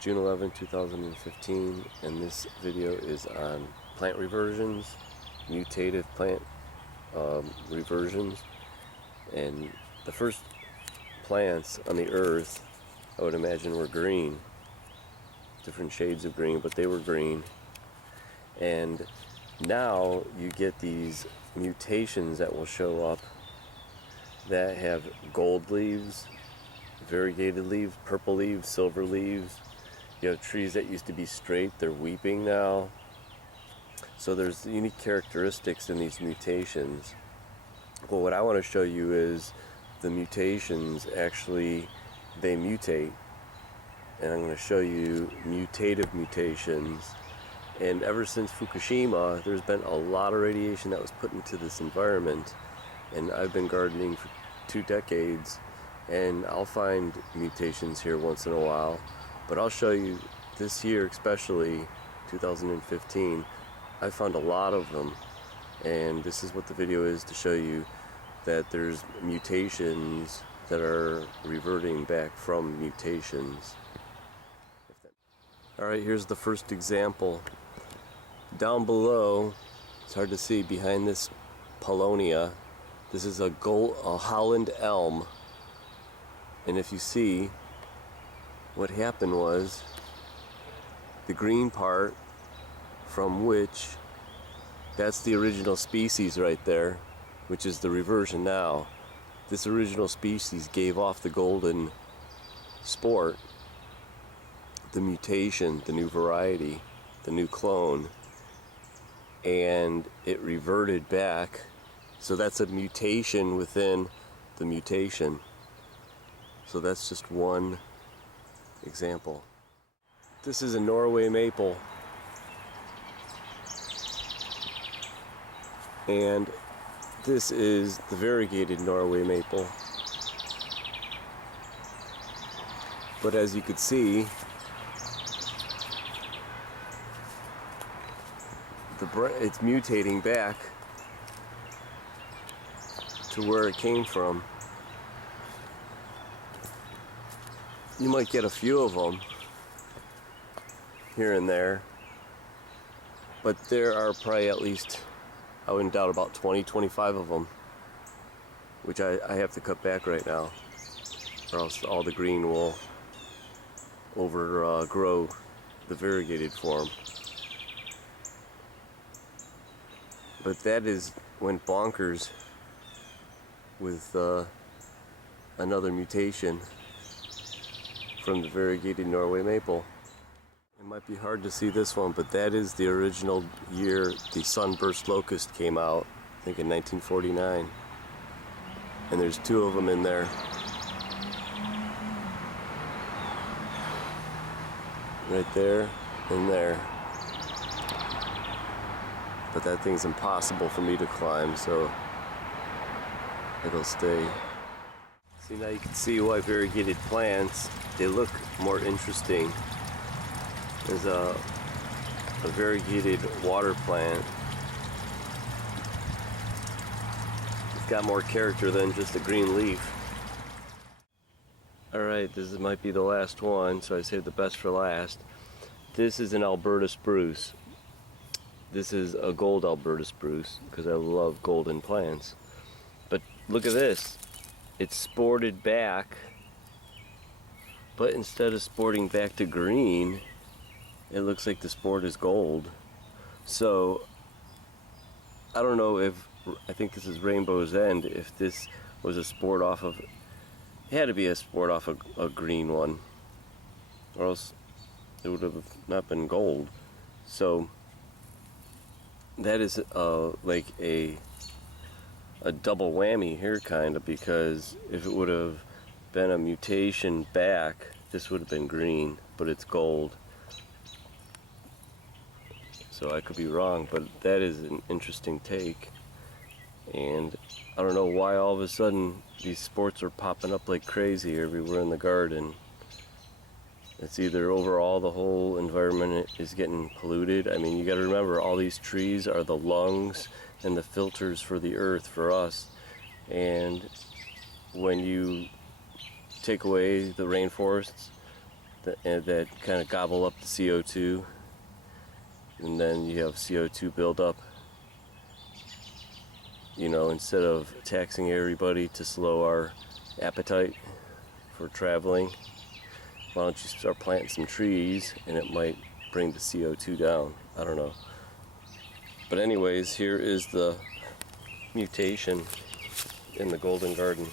June 11, 2015, and this video is on plant reversions, mutative plant reversions. And the first plants on the earth, I would imagine, were green, different shades of green, but they were green. And now you get these mutations that will show up that have gold leaves, variegated leaves, purple leaves, silver leaves. You have trees that used to be straight, they're weeping now. So there's unique characteristics in these mutations. But what I want to show you is the mutations actually, they mutate. And I'm going to show you mutative mutations. And ever since Fukushima, there's been a lot of radiation that was put into this environment. And I've been gardening for 2 decades, and I'll find mutations here once in a while. But I'll show you this year, especially 2015, I found a lot of them. And this is what the video is, to show you that there's mutations that are reverting back from mutations. Alright, here's the first example. Down below, it's hard to see, behind this Paulownia, this is a Holland elm. And if you see, what happened was, the green part, from which, that's the original species right there, which is the reversion now. This original species gave off the golden sport, the mutation, the new variety, the new clone, and it reverted back. So that's a mutation within the mutation. So that's just one example. This is a Norway maple, and this is the variegated Norway maple. But as you could see, it's mutating back to where it came from. You might get a few of them here and there, but there are probably at least, I wouldn't doubt, about 20-25 of them, which I have to cut back right now, or else all the green will overgrow the variegated form. But that went bonkers with another mutation from the variegated Norway maple. It might be hard to see this one, but that is the original year the sunburst locust came out, I think in 1949. And there's 2 of them in there. Right there and there. But that thing's impossible for me to climb, so it'll stay. See, now you can see why variegated plants, they look more interesting. There's a variegated water plant. It's got more character than just a green leaf. Alright, this might be the last one, so I saved the best for last. This is an Alberta spruce. This is a gold Alberta spruce, because I love golden plants. But look at this. It's sported back, but instead of sporting back to green, it looks like the sport is gold. So I don't know if, I think this is Rainbow's End, if this was a sport off of, it had to be a sport off of a green one, or else it would have not been gold. So that is like a double whammy here, kind of, because if it would have been a mutation back, this would have been green, but it's gold. So I could be wrong, but that is an interesting take. And I don't know why all of a sudden these sports are popping up like crazy everywhere in the garden. It's either overall the whole environment is getting polluted. I mean, you got to remember, all these trees are the lungs and the filters for the earth, for us. And when you take away the rainforests, that kind of gobble up the CO2, and then you have CO2 buildup. You know, instead of taxing everybody to slow our appetite for traveling, why don't you start planting some trees, and it might bring the CO2 down. I don't know. But anyways, here is the mutation in the golden garden.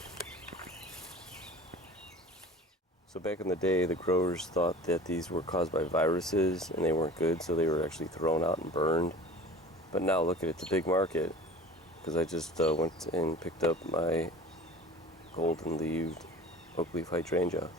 So back in the day, the growers thought that these were caused by viruses and they weren't good, so they were actually thrown out and burned. But now look at it, it's a big market, because I just went and picked up my golden leaved oak leaf hydrangea.